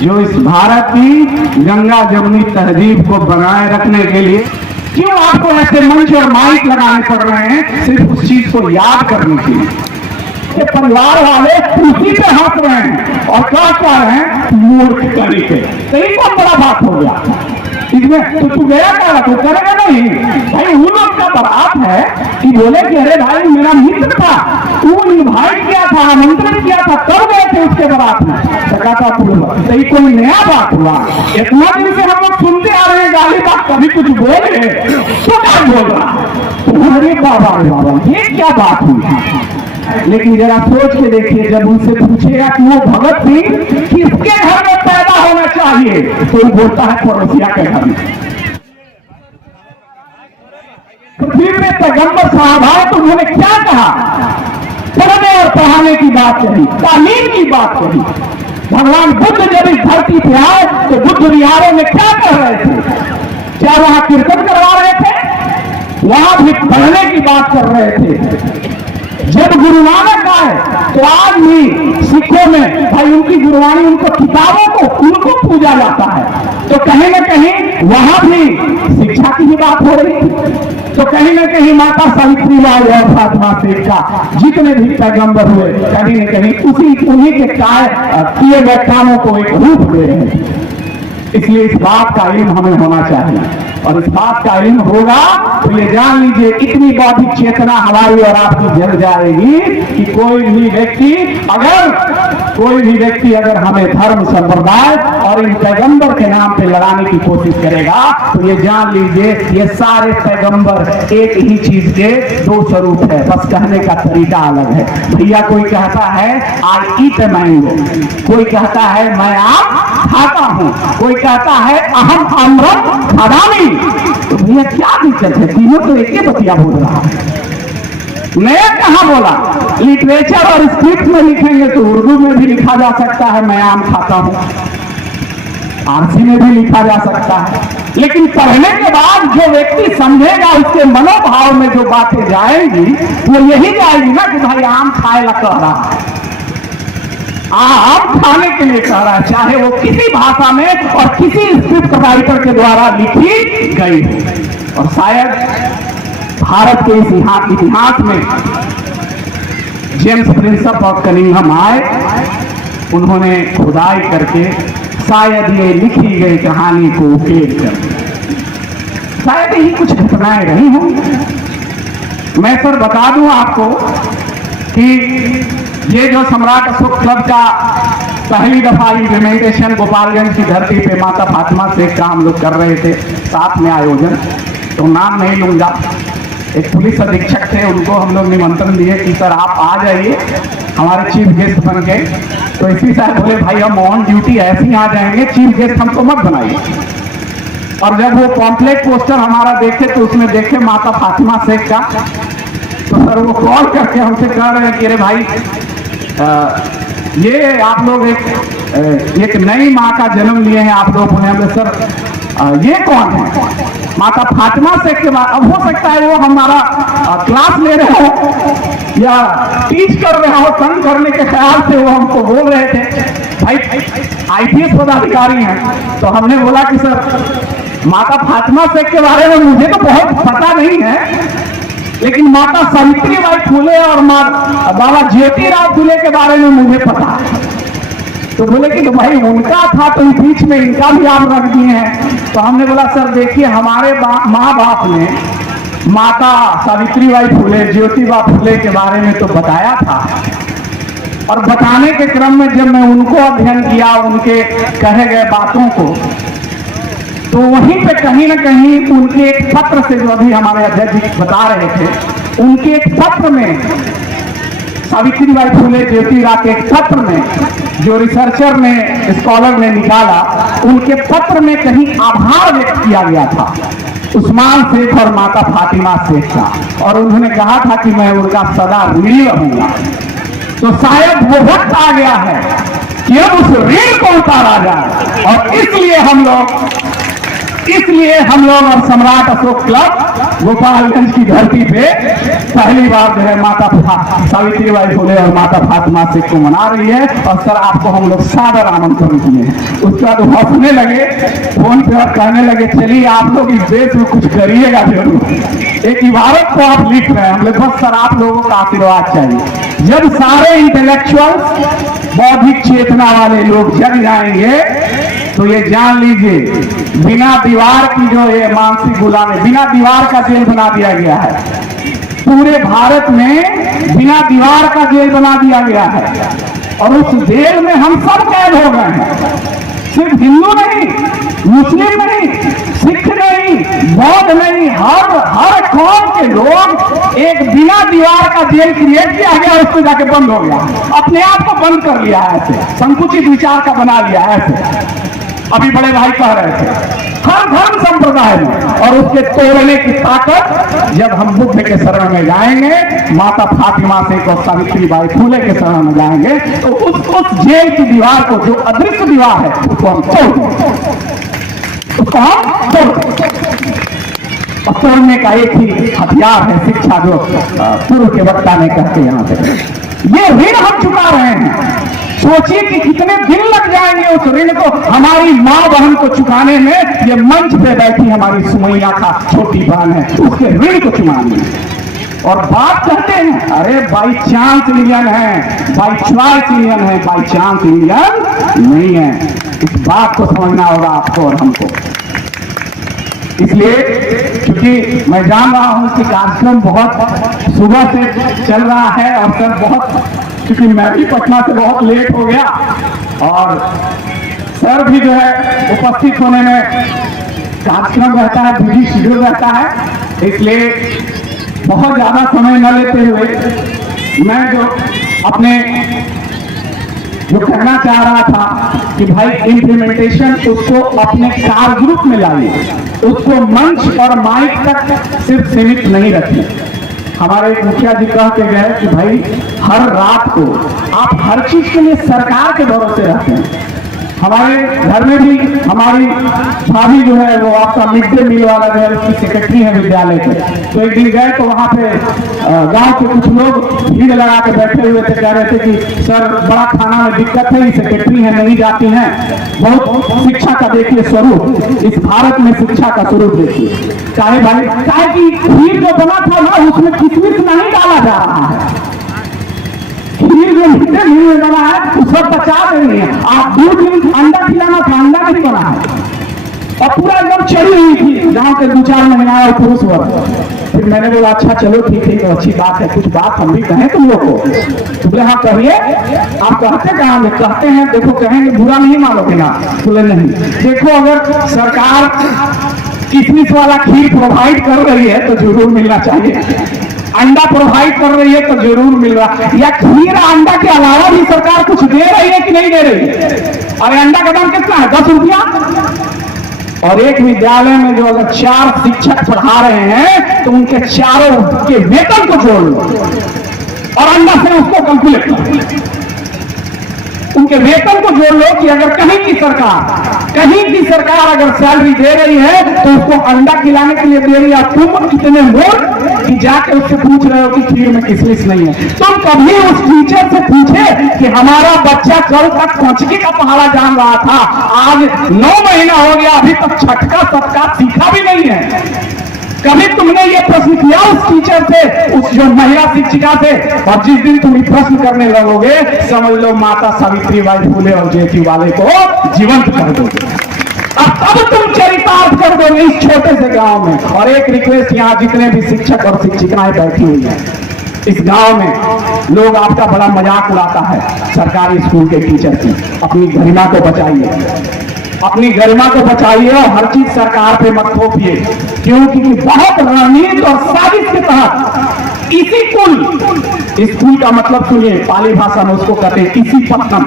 जो इस भारत की गंगा जमुनी तहजीब को बनाए रखने के लिए क्यों आपको ऐसे मंच और माइक लगाने पड़ रहे हैं, सिर्फ उस चीज को याद करने के लिए। ये परिवार वाले उसी पे हंस रहे हैं और क्या कह रहे हैं, मूर्ख तरीके। तो ये बहुत बड़ा बात हो गया इसमें। तो तू गया क्या, तू करेगा नहीं भाई। उन लोग का बात है कि बोले कि अरे भाई मेरा मित्र था, तू इनवाइट किया था, आमंत्रण किया था, कब गए थे उसके बारात में। सकाता पूर्व तो ये कोई नया बात हुआ। इतना दिन से हम लोग सुनते आ रहे हैं गाली बात, कभी कुछ बोले तो क्या बोल रहा। तुम्हारे बाबा बाबा ये क्या बात हुई। लेकिन जरा सोच के देखिए, जब उनसे पूछेगा कि वो भगत सिंह किसके घर में पैदा होना चाहिए, तो वो बोलता है पड़ोसिया के घर में। पृथ्वी में पैगंबर साहब आए तो उन्होंने क्या कहा, पढ़ने और पढ़ाने की बात कही, तालीम की बात कही। भगवान बुद्ध जब इस धरती पे आए तो बुद्ध विहारों में क्या कर रहे थे, क्या वहां कीर्तन करवा रहे थे, वहां भी पढ़ने की बात कर रहे थे। जब गुरु नानक आए तो आज भी सिखों में भाई उनकी गुरुवाणी, उनको किताबों को उनको पूजा जाता है। तो कहीं न कहीं वहां भी शिक्षा की भी बात हो रही थी। तो कहीं न कहीं माता सावित्री बाई और फातिमा शेख का जितने भी पैगंबर हुए, कहीं न कहीं उन्हीं के किए व्याख्यानों को एक रूप दे रहे हैं। इसलिए इस बात का इल्म हमें होना चाहिए, और इस बात का इल्म होगा तो ये जान लीजिए इतनी बौद्धिक चेतना हमारी और आपकी जग जाएगी कि कोई भी व्यक्ति अगर हमें धर्म संप्रदाय और इन पैगंबर के नाम पे लड़ाने की कोशिश करेगा तो ये जान लीजिए ये सारे पैगंबर एक ही चीज के दो स्वरूप है, बस कहने का तरीका अलग है। भैया कोई कहता है आई ईट मैंगो, कोई कहता है मैं आम खाता हूं, कोई कहता है अहम अमृत खादामी। तो भैया क्या दिक्कत है, तीनों तो एक ही बतिया बोल रहा है। नया कहां बोला, लिटरेचर और स्क्रिप्ट में लिखेंगे तो उर्दू में भी लिखा जा सकता है मैं आम खाता हूं, फारसी में भी लिखा जा सकता है। लेकिन पढ़ने के बाद जो व्यक्ति समझेगा उसके मनोभाव में जो बातें जाएंगी वो यही जाएगी ना कि भाई आम खाए ला कह रहा है, आम खाने के लिए कह रहा है, चाहे वो किसी भाषा में और किसी स्क्रिप्ट राइटर के द्वारा लिखी गई हो। और शायद भारत के इतिहास में जेम्स प्रिंसप ऑफ कनिंघम आए, उन्होंने खुदाई करके शायद ये लिखी गई कहानी को उकेर कर, शायद यही कुछ घटनाएं रही हों। मैं सर बता दूं आपको कि ये जो सम्राट अशोक क्लब का पहली दफा इम्प्लीमेंटेशन गोपालगंज की धरती पे माता फातिमा शेख का हम लोग कर रहे थे साथ में आयोजन, तो नाम नहीं लूंगा, एक पुलिस अधीक्षक थे, उनको हम लोग निमंत्रण दिए कि सर आप आ जाइए हमारे चीफ गेस्ट बन के। तो इसी साहब बोले भाई हम ऑन ड्यूटी ऐसे ही आ जाएंगे, चीफ गेस्ट हमको मत बनाइए। और जब वो पॉम्पलेट पोस्टर हमारा देखे तो उसमें देखे माता फातिमा शेख का, तो सर वो कॉल करके हमसे कह रहे हैं कि अरे भाई ये आप लोग एक नई माँ का जन्म लिए हैं आप लोग। बोले सर ये कौन है, माता फातिमा शेख के बाद। अब हो सकता है वो हमारा क्लास ले रहे हो या टीच कर रहे हो, तंग करने के ख्याल से वो हमको बोल रहे थे। भाई IPS पदाधिकारी हैं, तो हमने बोला कि सर माता फातिमा शेख के बारे में मुझे तो बहुत पता नहीं है, लेकिन माता सावित्री बाई फुले और बाबा ज्योतिराव फुले के बारे में मुझे पता है। तो बोले कि तो भाई उनका था तो बीच में इनका भी आप रख दिए हैं। तो हमने बोला सर देखिए हमारे माँ बाप ने माता सावित्री बाई फुले ज्योतिबा फुले के बारे में तो बताया था, और बताने के क्रम में जब मैं उनको अध्ययन किया, उनके कहे गए बातों को, तो वहीं पे कहीं ना कहीं उनके एक पत्र से, जो अभी हमारे अध्यक्ष बता रहे थे, उनके एक पत्र में सावित्री बाई फुले ज्योतिराव के एक पत्र में जो रिसर्चर ने स्कॉलर ने निकाला, उनके पत्र में कहीं आभार व्यक्त किया गया था उस्मान शेख और माता फातिमा शेख का, और उन्होंने कहा था कि मैं उनका सदा ऋणी रहूंगा। तो शायद वो वक्त आ गया है कि अब उस ऋण को उतारा जाए, और इसलिए हम लोग इसलिए हम लोग और सम्राट अशोक क्लब गोपालगंज की धरती पे पहली बार जो है माता सावित्रीबाई फुले और माता फातिमा शेख को मना रही है। और सर आपको हम लोग सादर आमंत्रण किए हैं। उसके बाद हंसने लगे फोन पे और कहने लगे चलिए आप लोग इस देश में कुछ करिएगा जरूर। एक इबारत को आप लिख रहे हैं, हम लोग बस सर आप लोगों का आशीर्वाद चाहिए। जब सारे इंटेलेक्चुअल्स बौद्धिक चेतना वाले लोग जग जाएंगे तो ये जान लीजिए बिना दीवार की जो ये मानसिक गुलामी, बिना दीवार का जेल बना दिया गया है। पूरे भारत में बिना दीवार का जेल बना दिया गया है और उस जेल में हम सब कैद हो गए हैं। सिर्फ हिंदू नहीं, मुस्लिम नहीं, सिख नहीं, बौद्ध नहीं, हर कौम के लोग एक बिना दीवार का जेल क्रिएट किया गया, उसको जाके बंद हो गया, अपने आप को बंद कर लिया है, ऐसे संकुचित विचार का बना लिया है। ऐसे अभी बड़े भाई कह रहे थे हर धर्म संप्रदाय में, और उसके तोड़ने की ताकत जब हम बुद्ध के शरण में जाएंगे, माता फातिमा शेख और सावित्रीबाई फुले के शरण में जाएंगे, तो उस जेल की दीवार को, जो अदृश्य दीवार है, उसको हम तोड़ने का एक ही हथियार है शिक्षा, जो पूर्व के वक्ता ने कहते यहाँ पे ये ऋण हम चुका रहे हैं। सोचिए कि कितने दिन लग जाएंगे उस ऋण को, हमारी माँ बहन को चुकाने में। ये मंच पे बैठी हमारी सुमैया का छोटी बहन है, उसके ऋण को चुकाने में। और बात कहते हैं अरे बाई चांस इंडियन है, बाई चॉइस इंडियन है, बाई चांस इंडियन नहीं है। इस बात को समझना होगा आपको और हमको। इसलिए क्योंकि मैं जान रहा हूं कि कार्यक्रम बहुत सुबह से चल रहा है और सर बहुत, क्योंकि मैं भी पटना से बहुत लेट हो गया और सर भी जो है उपस्थित होने में कार्यक्रम रहता है, बिजी शेड्यूल रहता है, इसलिए बहुत ज्यादा समय न लेते हुए मैं जो अपने जो कहना चाह रहा था कि भाई इम्प्लीमेंटेशन उसको अपने कार्य ग्रुप में लाइए, उसको मंच और माइक तक सिर्फ सीमित नहीं रखिए। हमारे मुखिया जी कह के गए कि भाई हर रात को आप हर चीज के लिए सरकार के भरोसे रहते हैं। हमारे घर में भी हमारी भाभी जो है वो आपका मिड डे मील वाला जो है उसकी सेक्रेटरी है विद्यालय के। तो एक दिन गए तो वहाँ पे गांव के कुछ लोग भीड़ लगा के बैठे हुए थे, कह रहे थे कि सर बड़ा खाना में दिक्कत है, सेक्रेटरी है नहीं जाती हैं, बहुत शिक्षा का देखिए स्वरूप, इस भारत में शिक्षा का स्वरूप देखिए। चाहे भाई चाहे कि खीर जो बना था ना उसमें किशमिश नहीं डाला जा रहा है, खीर जो मिड डे मील में बना है उसको बचा रही है। आप 2 दिन अंडा खिलाना था, अंडा नहीं बना है और पूरा एकदम चढ़ी हुई थी जहाँ के 2-4 महिलाएं और पुरुष वर्ग। फिर मैंने बोला अच्छा चलो ठीक है तो अच्छी बात है, कुछ बात हम भी कहें तुम लोग को। तो बोले हाँ कहिए। आप कहते कहाँ में? कहते हैं देखो कहेंगे बुरा नहीं मानोगे ना? बोले नहीं। देखो अगर सरकार किशमिश वाला खीर प्रोवाइड कर रही है तो जरूर मिलना चाहिए, अंडा प्रोवाइड कर रही है तो जरूर मिल रहा है, या खीर अंडा के अलावा भी सरकार कुछ दे रही है कि नहीं दे रही है? अरे अंडा का दाम कितना है? 10 रुपया। और एक विद्यालय में जो अगर 4 शिक्षक पढ़ा रहे हैं तो उनके चारों के वेतन को जोड़ लो और अंडा से उसको कैलकुलेट करो, उनके वेतन को जोड़ लो कि अगर कहीं की सरकार अगर सैलरी दे रही है तो उसको अंडा खिलाने के लिए दे रही है। तुम इतने मूर्ख कि जाके उससे पूछ रहे हो कि खीर में किशमिश नहीं है। तुम कभी उस टीचर से पूछे कि हमारा बच्चा कल तक पहुंचने का पहाड़ा जान रहा था, आज 9 महीना हो गया अभी तक छठका सतका सीखा भी नहीं है। कभी तुमने ये प्रश्न किया उस टीचर से, उस जो महिला शिक्षिका से? और जिस दिन तुम प्रश्न करने लगोगे समझ लो माता सावित्रीबाई फुले और जेठी वाले को जीवंत कर दोगे। अब तब तुम चरितार्थ कर दोगे इस छोटे से गांव में। और एक रिक्वेस्ट, यहाँ जितने भी शिक्षक और शिक्षिकाएं बैठी हुई हैं इस गांव में, लोग आपका बड़ा मजाक उड़ाता है सरकारी स्कूल के टीचर की। अपनी गरिमा को बचाइए, अपनी गरिमा को बचाइए और हर चीज सरकार पे मत थोपिए, क्योंकि बहुत रणनीति और साजिश के तहत इसी स्कूल का मतलब सुनिए, पाली भाषा में उसको कहते हैं इसी पत्तन,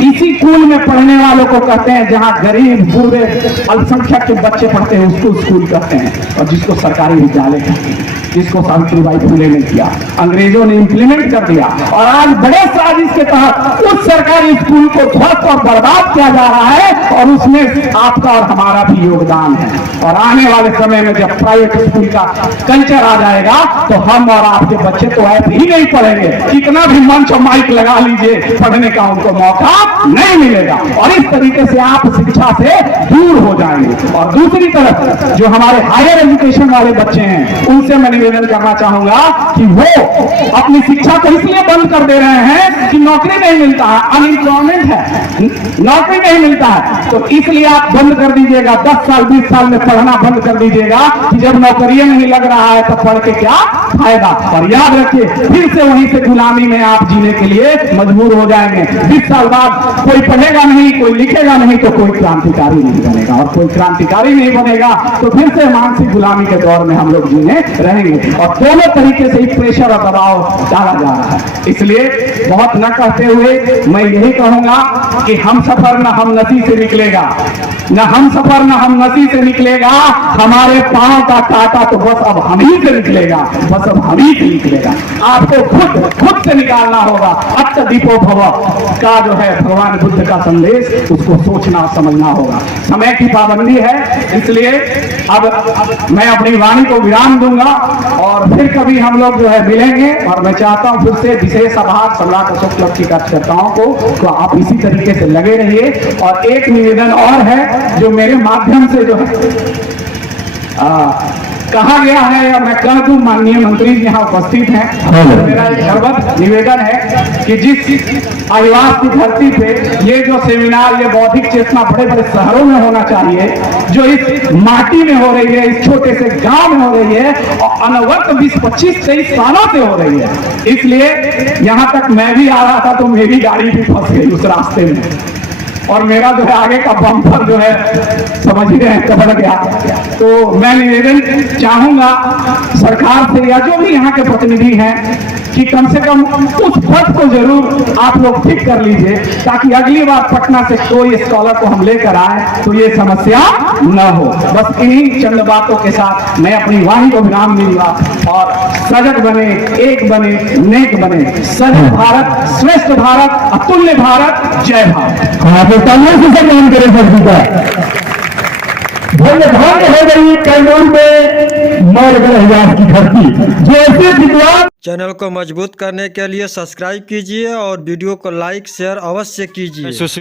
इसी कुल में पढ़ने वालों को कहते हैं, जहां गरीब बूढ़े अल्पसंख्यक के बच्चे पढ़ते हैं उसको स्कूल कहते हैं, और जिसको सरकारी विद्यालय कहते हैं। जिसको सावित्रीबाई फुले ने किया, अंग्रेजों ने इंप्लीमेंट कर दिया। और आज बड़े साजिश के तहत उस सरकारी स्कूल को ध्वस्त और बर्बाद किया जा रहा है, और उसमें आपका और हमारा भी योगदान है। और आने वाले समय में जब प्राइवेट स्कूल का कल्चर आ जाएगा तो हम और आपके बच्चे तो ऐप ही नहीं पढ़ेंगे, कितना भी मंच और माइक लगा लीजिए, पढ़ने का उनको मौका नहीं मिलेगा। और इस तरीके से आप शिक्षा से दूर हो जाएंगे। और दूसरी तरफ जो हमारे हायर एजुकेशन वाले बच्चे हैं, उनसे मैं निवेदन करना चाहूंगा कि वो अपनी शिक्षा को इसलिए बंद कर दे रहे हैं कि नौकरी नहीं मिलता है, अनएम्प्लॉयमेंट है, नौकरी नहीं मिलता है। तो इसलिए आप बंद कर दीजिएगा, 10 साल 20 साल में पढ़ना बंद कर दीजिएगा कि जब नौकरी नहीं लग रहा है तो पढ़ के क्या फायदा। और याद रखिए, फिर से वहीं से गुलामी में आप जीने के लिए मजबूर हो जाएंगे। 20 साल बाद कोई पढ़ेगा नहीं, कोई लिखेगा नहीं, तो कोई क्रांतिकारी नहीं बनेगा, और कोई क्रांतिकारी नहीं बनेगा तो फिर से मानसिक गुलामी के दौर में हम लोग जीने रहेंगे। और दोनों तरीके से प्रेशर और दबाव डाला जा रहा है। इसलिए बहुत न कहते हुए मैं यही कहूंगा कि हम सफर न हम नसी से निकलेगा, न हम सफर न हम नसी से निकलेगा, हमारे पांव का कांटा तो बस अब हम ही से निकलेगा, बस अब हम ही से निकलेगा। आपको खुद से निकालना होगा। अत्त दीपो भव का जो है भगवान बुद्ध का संदेश, उसको सोचना समझना होगा। समय की पाबंदी है, इसलिए अब मैं अपनी वाणी को विराम दूंगा और फिर कभी हम लोग जो है मिलेंगे। और मैं चाहता हूं फिर से विशेष आभार सम्राट अशोक क्लब की कार्यकर्ताओं को, तो आप इसी तरीके से लगे रहिए। और एक निवेदन और है जो मेरे माध्यम से जो है कहा गया है, या मैं कह दूं, माननीय मंत्री जी यहाँ उपस्थित हैं, मेरा एक गर्वत निवेदन है कि जिस आदिवास की धरती पे ये जो सेमिनार, ये बौद्धिक चेतना बड़े बड़े शहरों में होना चाहिए, जो इस माटी में हो रही है, इस छोटे से गांव में हो रही है, और अनवरत 20, 25, 23 सालों से हो रही है। इसलिए यहाँ तक मैं भी आ रहा था तो मेरी गाड़ी भी फंस गई उस रास्ते में, और मेरा जो है आगे का बम्पर जो है समझ ही रहे हैं कबड़ गया। तो मैं निवेदन चाहूंगा सरकार से या जो भी यहाँ के प्रतिनिधि हैं कि कम से कम उस पद को जरूर आप लोग ठीक कर लीजिए, ताकि अगली बार पटना से कोई स्कॉलर को हम लेकर आए तो ये समस्या न हो। बस इन्हीं चंद बातों के साथ मैं अपनी वाणी को विराम दूंगा। और सजग बने, एक बने, नेक बने, सजग भारत, श्रेष्ठ भारत, अतुल्य भारत, जय भारत। सम्मान करें सभी का। धन्य भाग्य हो गई कैमूर में मौलगढ़ हिजाज की धरती, जो ऐसे विद्वान। चैनल को मजबूत करने के लिए सब्सक्राइब कीजिए और वीडियो को लाइक शेयर अवश्य कीजिए।